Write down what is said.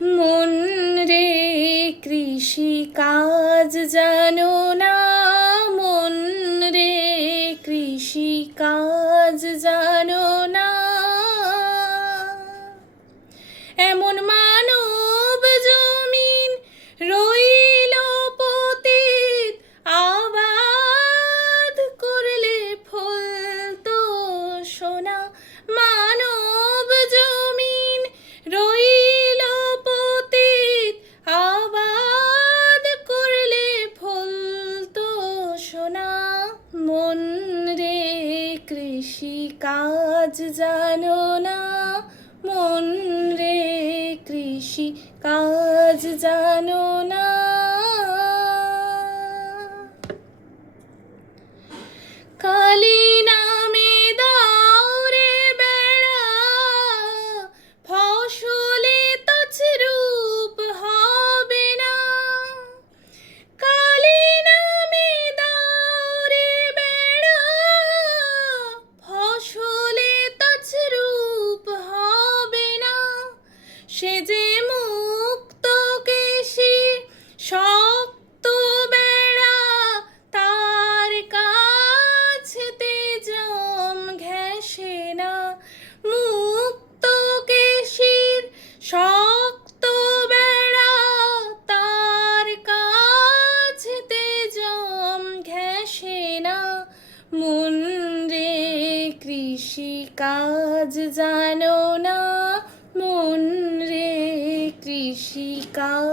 মন রে কৃষি কাজ জানো না, মন রে কৃষি কাজ জানো না। এমন মানব জমিন রইল পতিত, আবাদ করলে ফলতো সোনা। মানব জমিন রইল পতিত, আবাদ করলে ফলতো সোনা। মন রে কৃষি কাজ জানো না, মন রে কৃষি কাজ জানো না। কালী নামে দাও রে বেড়া, ফসলে তছরূপ হবে না। কালী নামে দাও রে বেড়া, ফসলে তছরূপ হবে না। সে যে মুক্ত কেশী শক্ত বেড়া, তার কাছেতে জম ঘেঁষে না। মুক্ত কেশীর শক্ত বেড়া, তার কাছেতে জম ঘেঁষে না। মন রে কৃষি কাজ জানো না, মন রে কৃষি কাজ